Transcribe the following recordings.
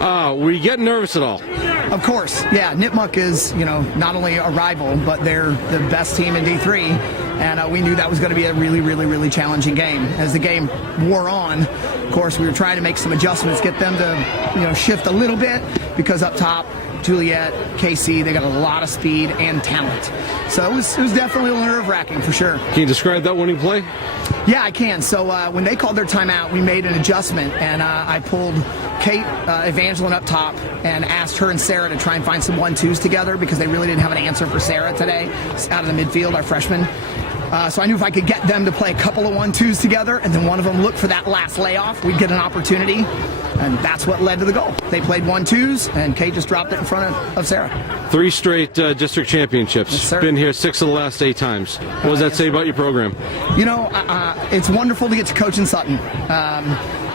Were you getting nervous at all? Of course, yeah. Nipmuc is, not only a rival, but they're the best team in D3, and we knew that was going to be a really, really, really challenging game. As the game wore on, of course, we were trying to make some adjustments, get them to, shift a little bit, because up top, Juliet, KC, they got a lot of speed and talent. So it was definitely a little nerve-wracking for sure. Can you describe that winning play? Yeah, I can. So when they called their timeout, we made an adjustment, and I pulled Kate Evangeline up top and asked her and Sarah to try and find some 1-2s together, because they really didn't have an answer for Sarah today out of the midfield, our freshman. So I knew if I could get them to play a couple of 1-2s together, and then one of them look for that last layoff, we'd get an opportunity. And that's what led to the goal. They played 1-2s, and Kate just dropped it in front of Sarah. 3 straight district championships. Yes, sir. Been here 6 of the last 8 times. What does that say about your program? It's wonderful to get to coach in Sutton.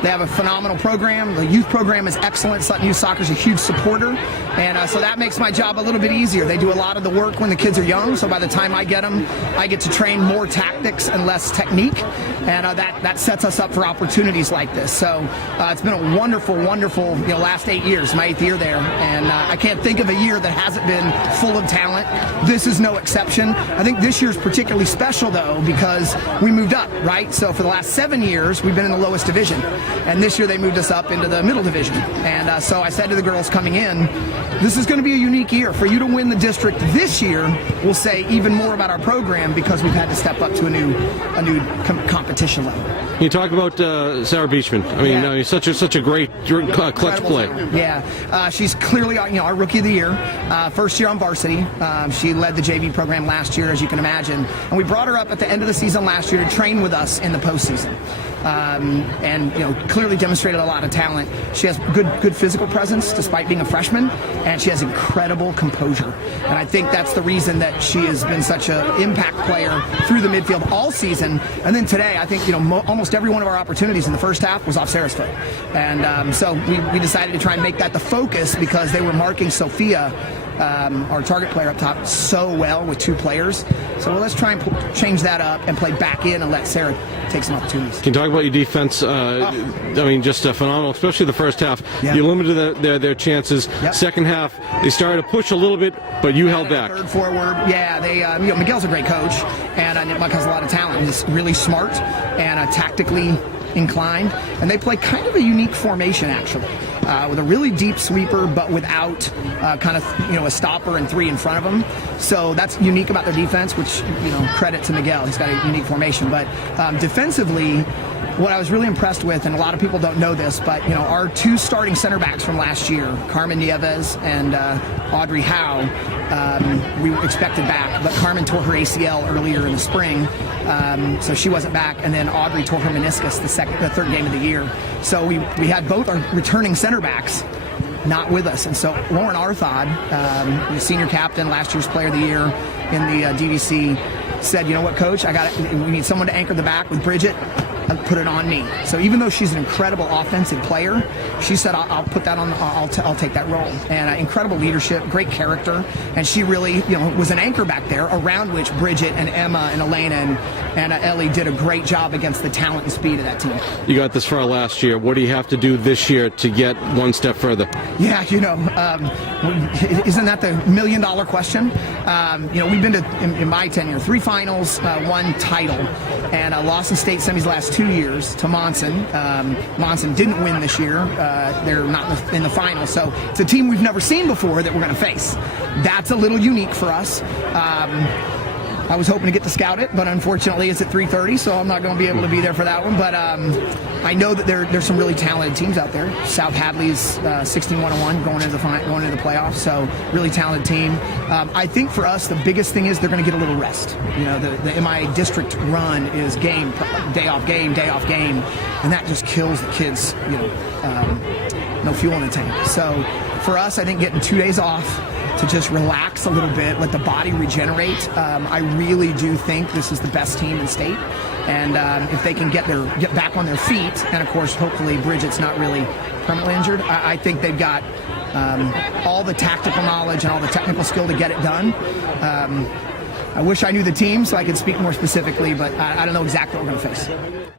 They have a phenomenal program. The youth program is excellent. Sutton Youth Soccer is a huge supporter, and so that makes my job a little bit easier. They do a lot of the work when the kids are young, so by the time I get them, I get to train more tactics and less technique, and that sets us up for opportunities like this. So it's been a wonderful last 8 years, my 8th year there, and I can't think of a year that hasn't been full of talent. This is no exception. I think this year's particularly special, though, because we moved up, right? So for the last 7 years, we've been in the lowest division. And this year they moved us up into the middle division. And so I said to the girls coming in, this is going to be a unique year. For you to win the district this year will say even more about our program, because we've had to step up to a new competition level. Can you talk about Sarah Beachman? I mean, such a great clutch play. Yeah, she's clearly our rookie of the year. First year on varsity. She led the JV program last year, as you can imagine. And we brought her up at the end of the season last year to train with us in the postseason. And clearly demonstrated a lot of talent. She has good physical presence despite being a freshman, and she has incredible composure. And I think that's the reason that she has been such an impact player through the midfield all season. And then today, I think almost every one of our opportunities in the first half was off Sarah's foot. And so we decided to try and make that the focus, because they were marking Sophia, our target player up top, so well with 2 players. So let's try and change that up and play back in and let Sarah take some opportunities. Can you talk about your defense? Just phenomenal, especially the first half. Yeah. You limited their chances. Yep. Second half, they started to push a little bit, but you held back. Third forward, yeah. They, Miguel's a great coach, and Nipmuc has a lot of talent. He's really smart and tactically inclined, and they play kind of a unique formation, actually, with a really deep sweeper, but without a stopper and 3 in front of them. So that's unique about their defense, which, credit to Miguel. He's got a unique formation. But defensively, what I was really impressed with, and a lot of people don't know this, but our 2 starting center backs from last year, Carmen Nieves and Audrey Howe, we expected back, but Carmen tore her ACL earlier in the spring, so she wasn't back, and then Audrey tore her meniscus the third game of the year. So we had both our returning center backs not with us, and so Lauren Arthod, the senior captain, last year's player of the year in the DVC, said, "You know what, Coach? We need someone to anchor the back with Bridget. Put it on me." So even though she's an incredible offensive player, she said, "I'll put that on. I'll take that role." And incredible leadership, great character, and she really, was an anchor back there around which Bridget and Emma and Elena and Ellie did a great job against the talent and speed of that team. You got this far last year. What do you have to do this year to get one step further? Yeah, isn't that the $1 million question? We've been to, in my tenure, 3 finals, 1 title, and lost in state semis last 2 years to Monson. Monson didn't win this year. They're not in the final, so it's a team we've never seen before that we're going to face. That's a little unique for us. I was hoping to get to scout it, but unfortunately it's at 3:30, so I'm not going to be able to be there for that one. But I know that there's some really talented teams out there. South Hadley's 16-1-1 going into the playoffs, so really talented team. I think for us the biggest thing is they're going to get a little rest. The MIA district run is day off game, and that just kills the kids. No fuel in the tank. So for us, I think getting 2 days off to just relax a little bit, let the body regenerate. I really do think this is the best team in state, and if they can get back on their feet, and of course hopefully Bridget's not really permanently injured, I think they've got all the tactical knowledge and all the technical skill to get it done. I wish I knew the team so I could speak more specifically, but I don't know exactly what we're going to face.